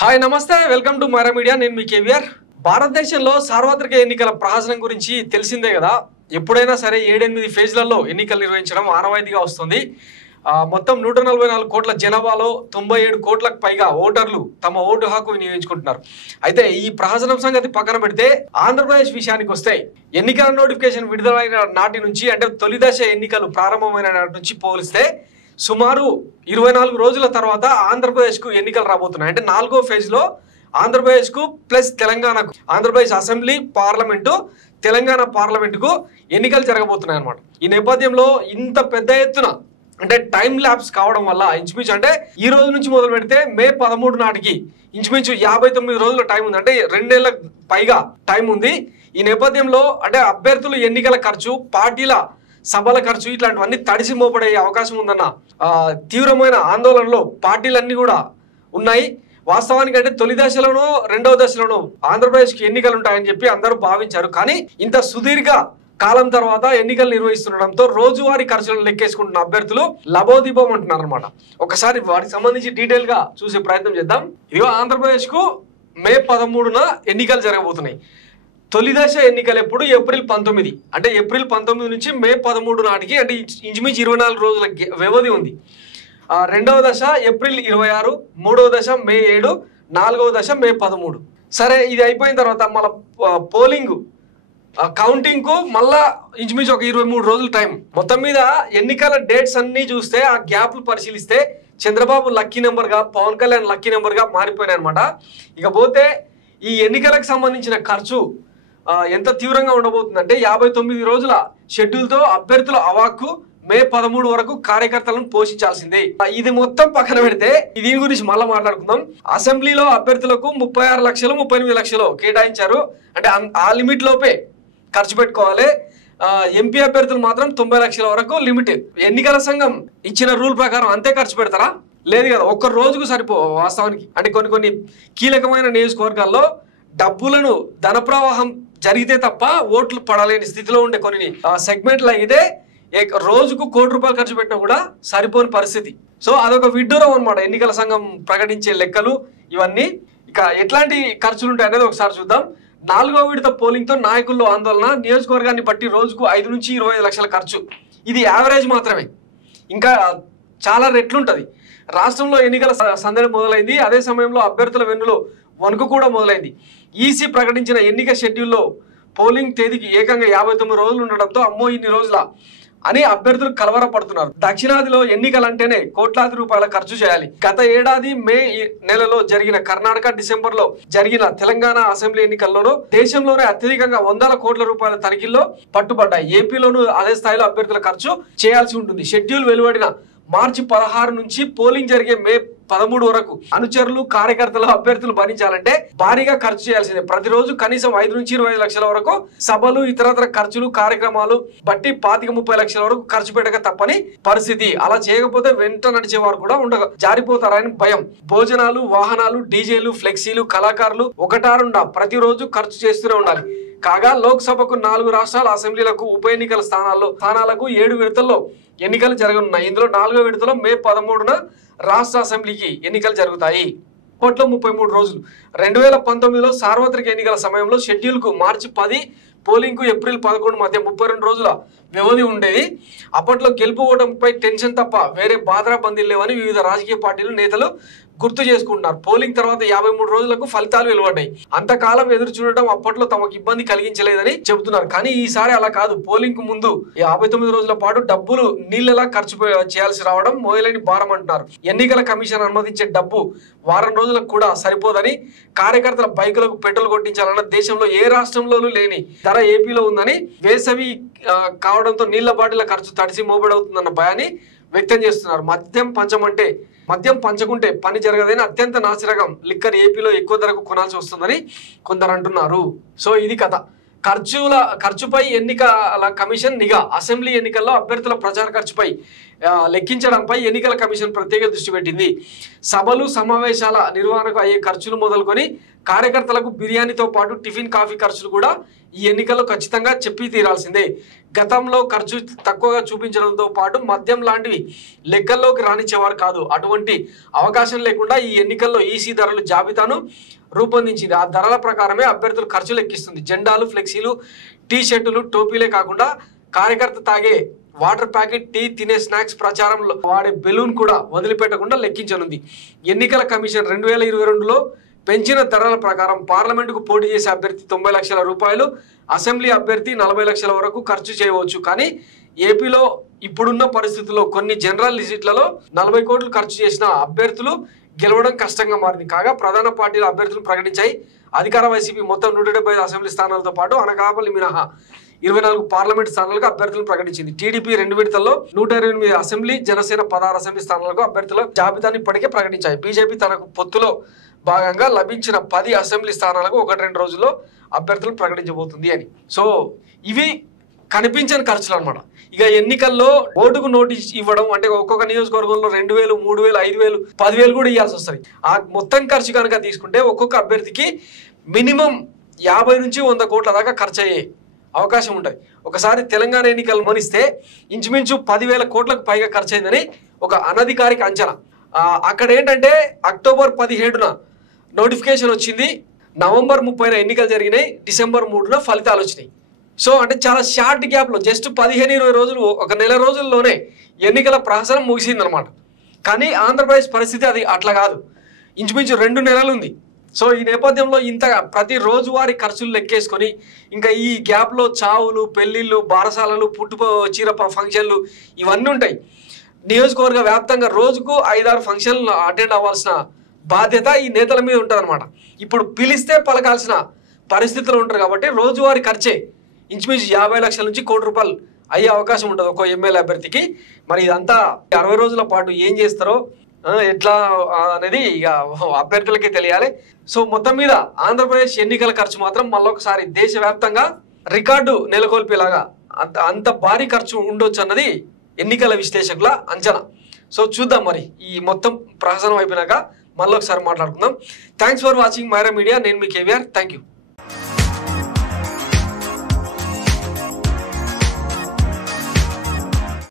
Hi నమస్తే welcome to Myra media నేను మీ కేవీఆర్ భారతదేశంలో సార్వత్రిక ఎన్నికల ప్రహసనం గురించి తెలిసిందే కదా ఎప్పుడైనా సరే 7-8 ఫేజ్లలో ఎన్నికలు నిర్వహించడం ఆనవాయితీగా వస్తుంది మొత్తం 144 కోట్ల జనాభాలో 97 కోట్లకు పైగా ఓటర్లు తమ ఓటు హక్కు వినియోగించుకుంటున్నారు అయితే ఈ ప్రహసనం సంగతి పక్కన పెడితే ఆంధ్రప్రదేశ్ విషయానికి వస్తే ఎన్నికల నోటిఫికేషన్ విడుదలైన నాటి నుంచి అంటే తొలి దశ ఎన్నికలు ప్రారంభమైన నాటి నుంచి పోలిస్తే సుమారు 24 రోజుల తర్వాత ఆంధ్రప్రదేశ్కు ఎన్నికలు రాబోతున్నాయి అంటే 4వ ఫేజ్లో ఆంధ్రప్రదేశ్కు ప్లస్ తెలంగాణకు ఆంధ్రప్రదేశ్ అసెంబ్లీ పార్లమెంటు తెలంగాణ పార్లమెంటుకు ఎన్నికలు జరగబోతున్నాయి అన్నమాట ఈ నేపథ్యంలో ఇంత పెద్ద ఎత్తున అంటే టైం ల్యాప్స్ కావడం వల్ల ఇంచుమించు అంటే ఈ రోజు నుంచి మొదలు పెడితే మే 13 నాటికి ఇంచుమించు 59 రోజుల టైం ఉంది అంటే 2 నెలల పైగా టైం ఉంది ఈ నేపథ్యంలో అంటే అభ్యర్థులు ఎన్నికల ఖర్చు పార్టీల సభల ఖర్చు ఇట్లాంటివన్నీ తడిసి మోపడే అవకాశం ఉందన్న తీవ్రమైన ఆందోళనలో పార్టీలన్నీ కూడా ఉన్నాయి వాస్తవానికి అంటే తొలి దశలోనూ రెండవ దశలోనూ ఆంధ్రప్రదేశ్కి ఎన్నికలు ఉంటాయని చెప్పి అందరూ భావించారు కానీ ఇంత సుదీర్ఘ కాలం తర్వాత ఎన్నికలు నిర్వహిస్తుండడంతో రోజువారీ ఖర్చులను లెక్కేసుకుంటున్న అభ్యర్థులు లబోదీపం అంటున్నారు అనమాట ఒకసారి వాటికి సంబంధించి డీటెయిల్ గా చూసే ప్రయత్నం చేద్దాం ఇదిగో ఆంధ్రప్రదేశ్ కు మే 13న ఎన్నికలు జరగబోతున్నాయి తొలి దశ ఎన్నికలు ఎప్పుడు ఏప్రిల్ 19 అంటే ఏప్రిల్ 19 నుంచి మే 13 నాటికి అంటే ఇంచుమించు 24 రోజుల వ్యవధి ఉంది రెండవ దశ ఏప్రిల్ 26 మూడవ దశ మే 7 నాలుగవ దశ మే 13 సరే ఇది అయిపోయిన తర్వాత మళ్ళీ పోలింగ్ కౌంటింగ్ కు మళ్ళా ఇంచుమించు ఒక 23 రోజుల టైం మొత్తం మీద ఎన్నికల డేట్స్ అన్ని చూస్తే ఆ గ్యాప్లు పరిశీలిస్తే చంద్రబాబు లక్కీ నెంబర్ గా పవన్ కళ్యాణ్ లక్కీ నెంబర్ గా మారిపోయినాయి అనమాట ఇకపోతే ఈ ఎన్నికలకు సంబంధించిన ఖర్చు ఎంత తీవ్రంగా ఉండబోతుందంటే 59 రోజుల షెడ్యూల్తో అభ్యర్థుల అవాక్కు మే 13 వరకు కార్యకర్తలను పోషించాల్సిందే ఇది మొత్తం పక్కన పెడితే దీని గురించి మళ్ళీ మాట్లాడుకుందాం అసెంబ్లీలో అభ్యర్థులకు 36 లక్షలు 38 లక్షలు కేటాయించారు అంటే ఆ లిమిట్ లోపే ఖర్చు పెట్టుకోవాలి ఎంపీ అభ్యర్థులు మాత్రం 90 లక్షల వరకు లిమిట్ ఎన్నికల సంఘం ఇచ్చిన రూల్ ప్రకారం అంతే ఖర్చు పెడతారా లేదు కదా ఒక్క రోజుకు సరిపో వాస్తవానికి అంటే కొన్ని కీలకమైన నియోజకవర్గాల్లో డబ్బులను ధన ప్రవాహం జరిగితే తప్ప ఓట్లు పడలేని స్థితిలో ఉండే కొన్ని సెగ్మెంట్లు అయితే రోజుకు ₹1 కోటి ఖర్చు పెట్టినా కూడా సరిపోని పరిస్థితి సో అదొక విడ్డూరం అనమాట ఎన్నికల సంఘం ప్రకటించే లెక్కలు ఇవన్నీ ఇక ఎట్లాంటి ఖర్చులు ఉంటాయి అనేది ఒకసారి చూద్దాం 4వ విడత పోలింగ్ తో నాయకుల్లో ఆందోళన నియోజకవర్గాన్ని బట్టి రోజుకు 5 నుంచి 25 లక్షల ఖర్చు ఇది యావరేజ్ మాత్రమే ఇంకా చాలా రెట్లుంటది రాష్ట్రంలో ఎన్నికల సందడి మొదలైంది అదే సమయంలో అభ్యర్థుల వెన్నులో వణుకు కూడా మొదలైంది ఈసీ ప్రకటించిన ఎన్నిక షెడ్యూల్లో పోలింగ్ తేదీకి ఏకంగా 59 రోజులు ఉండడంతో అమ్మో ఇన్ని రోజుల అని అభ్యర్థులు కలవరపడుతున్నారు దక్షిణాదిలో ఎన్నికలంటేనే కోట్లాది రూపాయల ఖర్చు చేయాలి గత ఏడాది మే నెలలో జరిగిన కర్ణాటక డిసెంబర్లో జరిగిన తెలంగాణ అసెంబ్లీ ఎన్నికల్లోనూ దేశంలోనే అత్యధికంగా వందల కోట్ల రూపాయల తనిఖీల్లో పట్టుబడ్డాయి ఏపీలోనూ అదే స్థాయిలో అభ్యర్థుల ఖర్చు చేయాల్సి ఉంటుంది షెడ్యూల్ వెలువడిన మార్చి 16 నుంచి పోలింగ్ జరిగే మే 13 వరకు అనుచరులు కార్యకర్తలు అభ్యర్థులు భరించాలంటే భారీగా ఖర్చు చేయాల్సిందే ప్రతిరోజు కనీసం 5 నుంచి 25 లక్షల వరకు సభలు ఇతరత్ర ఖర్చులు కార్యక్రమాలు బట్టి 25-30 లక్షల వరకు ఖర్చు పెట్టక తప్పని పరిస్థితి అలా చేయకపోతే వెంట నడిచేవారు కూడా ఉండగా జారిపోతారని భయం భోజనాలు వాహనాలు డీజేలు ఫ్లెక్సీలు కళాకారులు ఒకటారుండా ప్రతిరోజు ఖర్చు చేస్తూనే ఉండాలి కాగా లోక్సభకు 4 రాష్ట్రాల అసెంబ్లీలకు ఉప ఎన్నికల స్థానాలకు 7 విడతల్లో ఎన్నికలు జరగనున్నాయి ఇందులో 4వ విడతలో మే 13న రాష్ట్ర అసెంబ్లీకి ఎన్నికలు జరుగుతాయి అప్పట్లో 33 రోజులు 2019లో సార్వత్రిక ఎన్నికల సమయంలో షెడ్యూల్ కు మార్చి 10 పోలింగ్ కు ఏప్రిల్ 11 మధ్య 32 రోజుల వ్యవధి ఉండేది అప్పట్లో గెలుపు ఓటమిపై టెన్షన్ తప్ప వేరే బాధరా బందీలు లేవని వివిధ రాజకీయ పార్టీలు నేతలు గుర్తు చేసుకుంటున్నారు పోలింగ్ తర్వాత 53 రోజులకు ఫలితాలు వెలువడ్డాయి అంతకాలం ఎదురు చూడటం అప్పట్లో తమకు ఇబ్బంది కలిగించలేదని చెబుతున్నారు కానీ ఈసారి అలా కాదు పోలింగ్ కు ముందు 59 రోజుల పాటు డబ్బులు నీళ్లలా ఖర్చు చేయాల్సి రావడం మోయలేని భారం అంటున్నారు ఎన్నికల కమిషన్ అనుమతించే డబ్బు వారం రోజులకు కూడా సరిపోదని కార్యకర్తల బైకులకు పెట్రోల్ కొట్టించాలన్న దేశంలో ఏ రాష్ట్రంలోనూ లేని ధర ఏపీలో ఉందని వేసవి కావడంతో నీళ్ల బాటిల ఖర్చు తడిసి మోబడవుతుందన్న భయాన్ని వ్యక్తం చేస్తున్నారు మద్యం పంచకుంటే పని జరగదని అత్యంత నాసిరకం లిక్కర్ ఏపీలో ఎక్కువ ధరకు కొనాల్సి వస్తుందని కొందరు అంటున్నారు సో ఇది కథ ఖర్చుపై ఎన్నికల కమిషన్ నిఘా. అసెంబ్లీ ఎన్నికల్లో అభ్యర్థుల ప్రచార ఖర్చుపై లెక్కించడంపై ఎన్నికల కమిషన్ ప్రత్యేక దృష్టి పెట్టింది. సభలు సమావేశాల నిర్వహణకు అయ్యే ఖర్చులు మొదలుకొని కార్యకర్తలకు బిర్యానీతో పాటు టిఫిన్ కాఫీ ఖర్చులు కూడా ఈ ఎన్నికల్లో ఖచ్చితంగా చెప్పి తీరాల్సిందే. గతంలో ఖర్చు తక్కువగా చూపించడంతో పాటు మద్యం లాంటివి లెక్కల్లోకి రానిచ్చేవారు కాదు. అటువంటి అవకాశం లేకుండా ఈ ఎన్నికల్లో ఈసీ ధరల జాబితాను రూపొందించింది. ఆ ధరల ప్రకారమే అభ్యర్థులు ఖర్చు లెక్కిస్తుంది. జెండాలు, ఫ్లెక్సీలు, టీ షర్టులు, టోపీలే కాకుండా కార్యకర్త తాగే వాటర్ ప్యాకెట్, టీ, తినే స్నాక్స్, ప్రచారంలో వాడే బెలూన్ కూడా వదిలిపెట్టకుండా లెక్కించనుంది. ఎన్నికల కమిషన్ 2022లో పెంచిన ధరల ప్రకారం పార్లమెంటుకు పోటీ చేసే అభ్యర్థి 90 లక్షల రూపాయలు, అసెంబ్లీ అభ్యర్థి 40 లక్షల వరకు ఖర్చు చేయవచ్చు. కానీ ఏపీలో ఇప్పుడున్న పరిస్థితుల్లో కొన్ని జనరల్ సీట్లలో 40 కోట్లు ఖర్చు చేసిన అభ్యర్థులు గెలవడం కష్టంగా మారింది. కాగా ప్రధాన పార్టీల అభ్యర్థులు ప్రకటించాయి. అధికార వైసీపీ మొత్తం 175 అసెంబ్లీ స్థానాలతో పాటు అనకాపల్లి మినహా 24 పార్లమెంట్ స్థానాలకు అభ్యర్థులను ప్రకటించింది. టీడీపీ 2 విడతల్లో 128 అసెంబ్లీ, జనసేన 16 అసెంబ్లీ స్థానాలకు అభ్యర్థుల జాబితాను ఇప్పటికే ప్రకటించాయి. బీజేపీ తనకు పొత్తులో భాగంగా లభించిన 10 అసెంబ్లీ స్థానాలకు 1-2 రోజుల్లో అభ్యర్థులను ప్రకటించబోతుంది అని. సో ఇవి కనిపించని ఖర్చులు అనమాట. ఇక ఎన్నికల్లో ఓటుకు నోటీస్ ఇవ్వడం అంటే ఒక్కొక్క నియోజకవర్గంలో 2000, 3000, 5000, 10,000 కూడా ఇవ్వాల్సి వస్తుంది. ఆ మొత్తం ఖర్చు కనుక తీసుకుంటే ఒక్కొక్క అభ్యర్థికి మినిమం 50 నుంచి 100 కోట్ల దాకా ఖర్చు అయ్యే అవకాశం ఉంటుంది. ఒకసారి తెలంగాణ ఎన్నికలు మనిస్తే ఇంచుమించు 10,000 కోట్లకు పైగా ఖర్చు అయిందని ఒక అనధికారిక అంచనా. అక్కడ ఏంటంటే అక్టోబర్ 17న నోటిఫికేషన్ వచ్చింది, నవంబర్ 30న ఎన్నికలు జరిగినాయి, డిసెంబర్ 3న ఫలితాలు వచ్చినాయి. సో అంటే చాలా షార్ట్ గ్యాప్లో జస్ట్ 15-20 రోజులు, ఒక నెల రోజుల్లోనే ఎన్నికల ప్రహసనం ముగిసిందనమాట. కానీ ఆంధ్రప్రదేశ్ పరిస్థితి అది అట్లా కాదు, ఇంచుమించు 2 నెలలు ఉంది. సో ఈ నేపథ్యంలో ఇంత ప్రతి రోజువారీ ఖర్చులు లెక్కేసుకొని ఇంకా ఈ గ్యాప్లో చావులు, పెళ్ళిళ్ళు, బారసాలలు, చీర ఫంక్షన్లు ఇవన్నీ ఉంటాయి. నియోజకవర్గ వ్యాప్తంగా రోజుకు 5-6 ఫంక్షన్లు అటెండ్ అవ్వాల్సిన బాధ్యత ఈ నేతల మీద ఉంటుంది అనమాట. ఇప్పుడు పిలిస్తే పలకాల్సిన పరిస్థితులు ఉంటారు కాబట్టి రోజువారీ ఖర్చే ఇంచుమించు 50 లక్షల నుంచి 1 కోటి రూపాయలు అయ్యే అవకాశం ఉంటుంది ఒక్కో ఎమ్మెల్యే అభ్యర్థికి. మరి ఇదంతా 60 రోజుల పాటు ఏం చేస్తారో ఎట్లా అనేది ఇక అభ్యర్థులకే తెలియాలి. సో మొత్తం మీద ఆంధ్రప్రదేశ్ ఎన్నికల ఖర్చు మాత్రం మళ్ళొకసారి దేశవ్యాప్తంగా రికార్డు నెలకొల్పేలాగా అంత భారీ ఖర్చు ఉండొచ్చు అన్నది ఎన్నికల విశ్లేషకుల అంచనా. సో చూద్దాం మరి ఈ మొత్తం ప్రహసనం అయిపోయినాక మళ్ళొకసారి మాట్లాడుకుందాం. Thanks for watching Maira media. నేను మీ కేవీఆర్. Thank you.